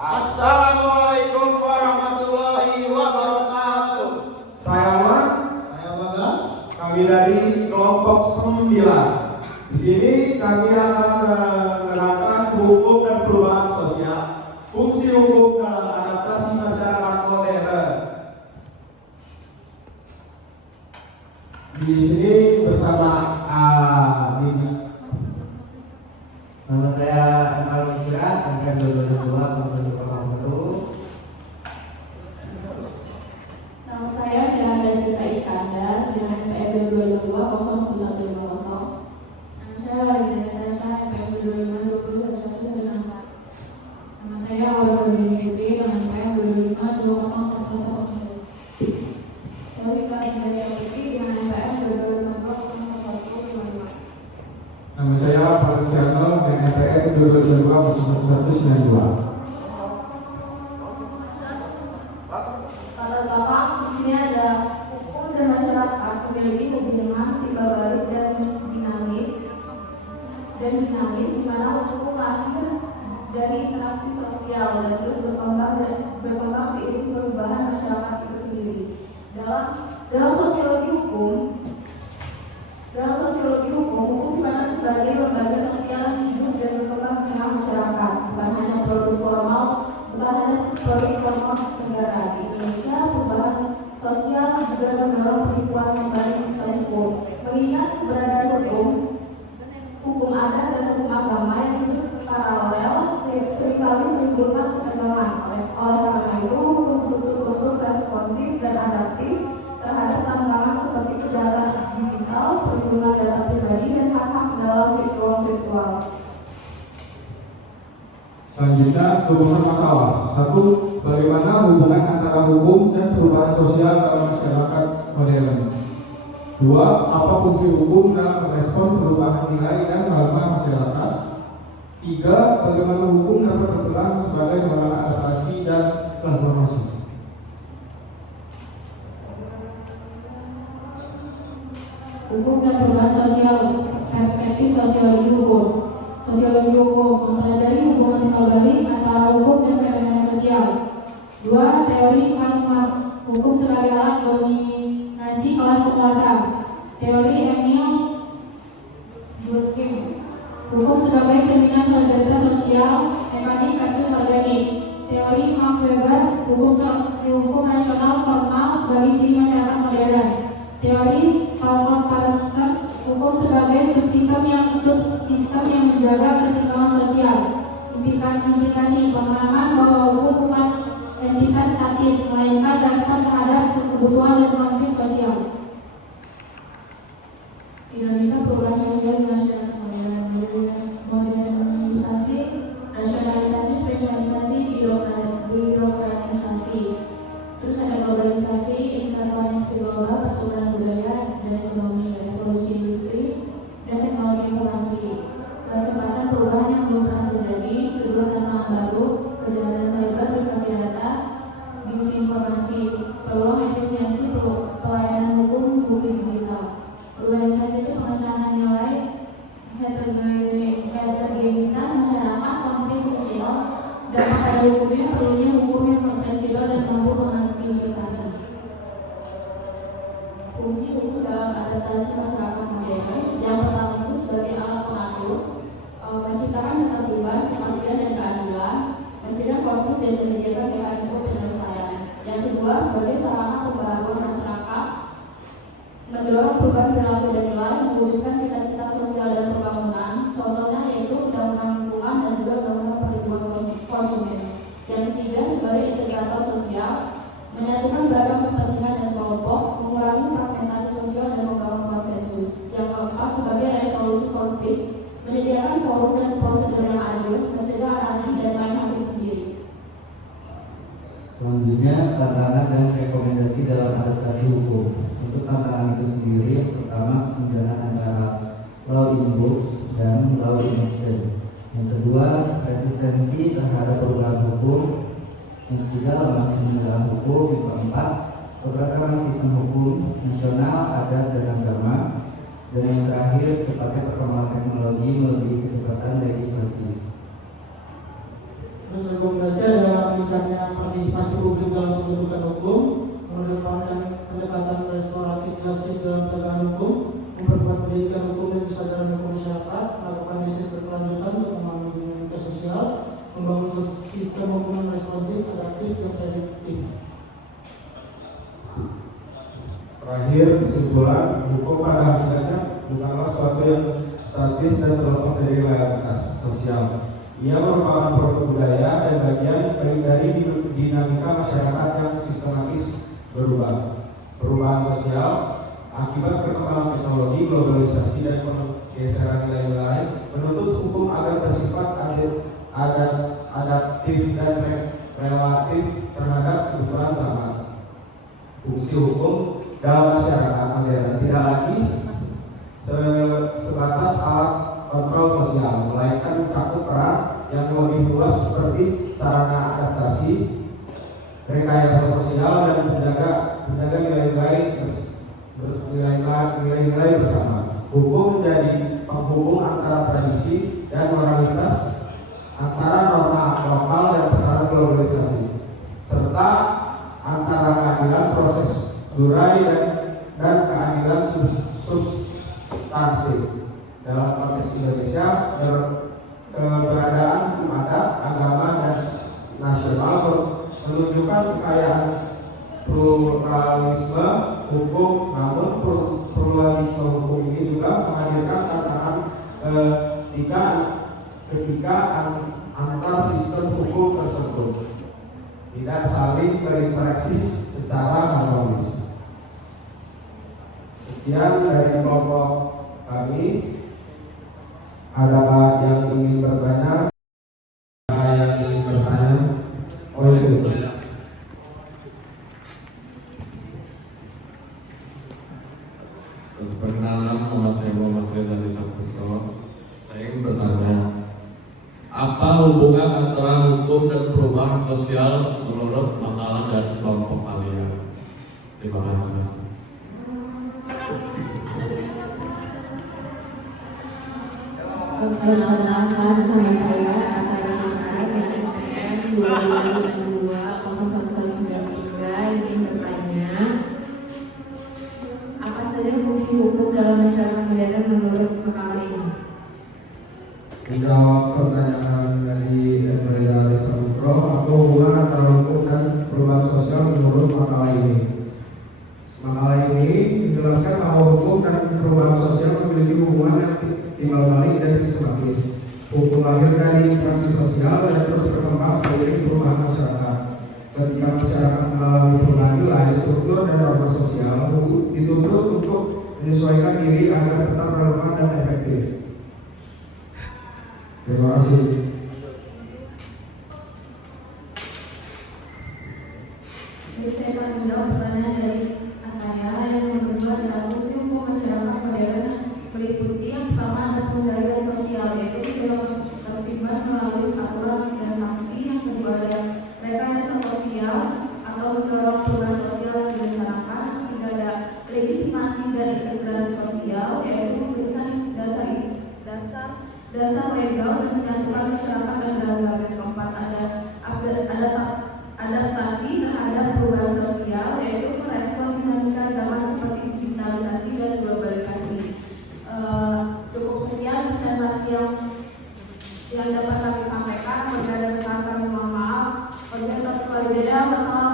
Assalamualaikum warahmatullahi wabarakatuh. Saya Ahmad. Saya Bagas. Kami dari kelompok 9. Di sini kami akan menerangkan hukum dan perubahan sosial, fungsi hukum dalam adaptasi masyarakat modern. Di sini bersama Dini. Nama saya Amal Firas, angkatan 2022 Nama saya Diana Sita Iskandar dengan NPM 2022-0150. Nama saya Lagi Desa NPM 2025-2021-24. Nama saya Aurel Fitri dengan NPM 2025-2021. Teori Kalkulasi Politik dengan NPM 2025-2021-25. Nama saya Valesiano dengan NPM 2022-0192. Latar belakang di sini ada hukum dan masyarakat memiliki hubungan timbal balik dan dinamis di mana hukum lahir dari interaksi sosial dan terus berkembang seiring perubahan masyarakat itu sendiri. Dalam sosiologi hukum di mana sebagai lembaga sosial yang hidup dan berkembang di tengah masyarakat, bukan hanya produk formal negara. Di Indonesia, perubahan sosial juga mendorong penipuan kembali sistem hukum. Mengingat keberadaan hukum adat dan hukum agama yang hidup paralel seringkali menimbulkan ketegangan. Oleh karena itu, hukum dituntut untuk responsif dan adaptif terhadap tantangan seperti kejahatan digital, perlindungan data pribadi, dan hak-hak dalam virtual. Selanjutnya, rumusan masalah. 1. Bagaimana hubungan antara hukum dan perubahan sosial dalam masyarakat modern? 2. Apa fungsi hukum dalam merespon perubahan nilai dan norma masyarakat? 3. Bagaimana hukum dapat berperan sebagai sarana adaptasi dan transformasi? Hukum dan perubahan sosial, perspektif sosiologi hukum. Sosiologi hukum mempelajari hubungan timbal balik antara hukum dan fenomena sosial. 2. Teori Karl Marx, hukum sebagai alat dominasi kelas penguasa. Teori Emil Durkheim, hukum sebagai cerminan solidaritas sosial, mekanik versus organik. Teori Max Weber, hukum nasional formal sebagai ciri masyarakat modern. Teori Karl Paulsen, hukum sebagai subsistem yang menjaga keseimbangan sosial. Implikasi pemahaman bahwa hukum bukan entitas statis, melainkan respon terhadap kebutuhan dan konflik sosial. Dinamika perubahan sosial di masyarakat modernisasi, rasionalisasi, spesialisasi, birokratisasi. Terus ada globalisasi, interkoneksi global, pertukaran budaya dan ekonomi, revolusi industri, dan teknologi informasi. Kecepatan perubahan yang belum pernah terjadi, kedua tantangan baru, kejahatan cyber, privasi data, disinformasi, peluang efisiensi pelayanan hukum, bukti digital. Urbanisasi itu pengesahan nilai heterogenitas masyarakat, konflik sosial, dan pada hukumnya perlunya hukum yang fleksibel dan mampu mengantisipasi. Fungsi hukum dalam adaptasi masyarakat modern. Yang pertama itu sebagai alat pengatur, menciptakan ketertiban, kepastian dan keadilan, mencegah konflik dan menyediakan mekanisme penyelesaian. Yang kedua sebagai sarana pembaharuan masyarakat, mendorong perubahan perilaku dan nilai, mewujudkan cita-cita sosial dan pembangunan. Contohnya yaitu undang-undang lingkungan dan juga undang-undang perlindungan konsumen. Yang ketiga sebagai integrator sosial, menyatukan beragam kepentingan dan kelompok, mengurangi fragmentasi sosial dan membangun konsensus. Yang keempat sebagai resolusi konflik, menyediakan forum dan prosedur yang adil, mencegah anarki dan main hakim sendiri. Selanjutnya, tantangan dan rekomendasi dalam adaptasi hukum. Untuk tantangan itu sendiri, yang pertama kesenjangan antara law in books dan law in action. Yang kedua, resistensi terhadap perubahan hukum. Yang ketiga, lemah penegakan hukum. Yang keempat, keberagaman sistem hukum nasional, adat dan agama. Dan yang terakhir, cepatnya perkembangan teknologi melebihi kecepatan legislasi. Terus rekomendasi adalah meningkatnya partisipasi publik dalam pembentukan hukum, mengedepankan pendekatan restoratif justice dalam penegakan hukum, memperkuat pendidikan hukum dan kesadaran hukum masyarakat, melakukan riset berkelanjutan untuk membangun dinamika sosial, membangun sistem hukuman responsif, adaptif, dan prediktif. Terakhir, kesimpulan, hukum pada hakikatnya bukanlah suatu yang statis dan terlepas dari realitas sosial. Ia merupakan produk budaya dan bagian dari dinamika masyarakat yang sistematis berubah. Perubahan sosial akibat perkembangan teknologi, globalisasi, dan pergeseran nilai-nilai menuntut hukum agar bersifat adaptif dan relatif terhadap kebutuhan zaman. Fungsi hukum dalam masyarakat modern tidak lagi sebatas alat kontrol sosial, melainkan mencakup peran yang lebih luas seperti sarana adaptasi, rekayasa sosial, dan menjaga nilai-nilai bersama. Hukum menjadi penghubung antara tradisi dan moralitas, antara norma lokal dan tekanan globalisasi, serta antara keadilan proses durai dan keadilan substansif. Dalam konteks Indonesia, keberadaan hukum adat, agama, dan nasional menunjukkan kekayaan pluralisme hukum. Namun pluralisme hukum ini juga menghadirkan tantangan ketika antar sistem hukum tersebut tidak saling berinteraksi secara harmonis. Sekian dari kelompok kami. Ada yang ingin bertanya? Ada yang ingin bertanya? Oh itu. Perkenalan, nama saya Muhammad Reza Saputra. Saya ingin bertanya, apa hubungan antara hukum dan perubahan sosial menurut makalah dan kelompok kalian? Terima kasih. Perkenalkan nama saya Atara Hamzah dari 2022-0193 ingin bertanya, apa saja fungsi hukum dalam masyarakat modern menurut makalah ini? Menjawab pertanyaan dari Reza Saputra, apa hubungan antara hukum dan perubahan sosial menurut makalah ini? Makalah ini menjelaskan bahwa hukum dan perubahan sosial memiliki hubungan yang timbal balik dan sistematis. Hukum lahir dari interaksi sosial dan terus berkembang seiring perubahan masyarakat. Ketika masyarakat mengalami perubahan nilai, struktur, dan norma sosial, hukum dituntut untuk menyesuaikan diri agar tetap relevan dan efektif. Terima kasih. Saya akan menjawab pertanyaan dari Ataya yang kedua adalah fungsi hukum masyarakat modern meliputi yang pertama ada pengendalian sosial, yaitu terlibat melalui aturan dan sanksi. Yang kedua ada rekayasa sosial atau mendorong perubahan sosial yang direncanakan. Ketiga ada legitimasi dan integrasi sosial, yaitu memberikan dasar legal dan menyatukan masyarakat dan lembaga. Keempat ada adaptasi terhadap perubahan sosial, yaitu merespon dinamika zaman seperti digitalisasi dan globalisasi. Cukup sekian presentasi yang dapat kami sampaikan. Bagi ada kesalahan kami mohon maaf. Wabillahi taufiq wal hidayah.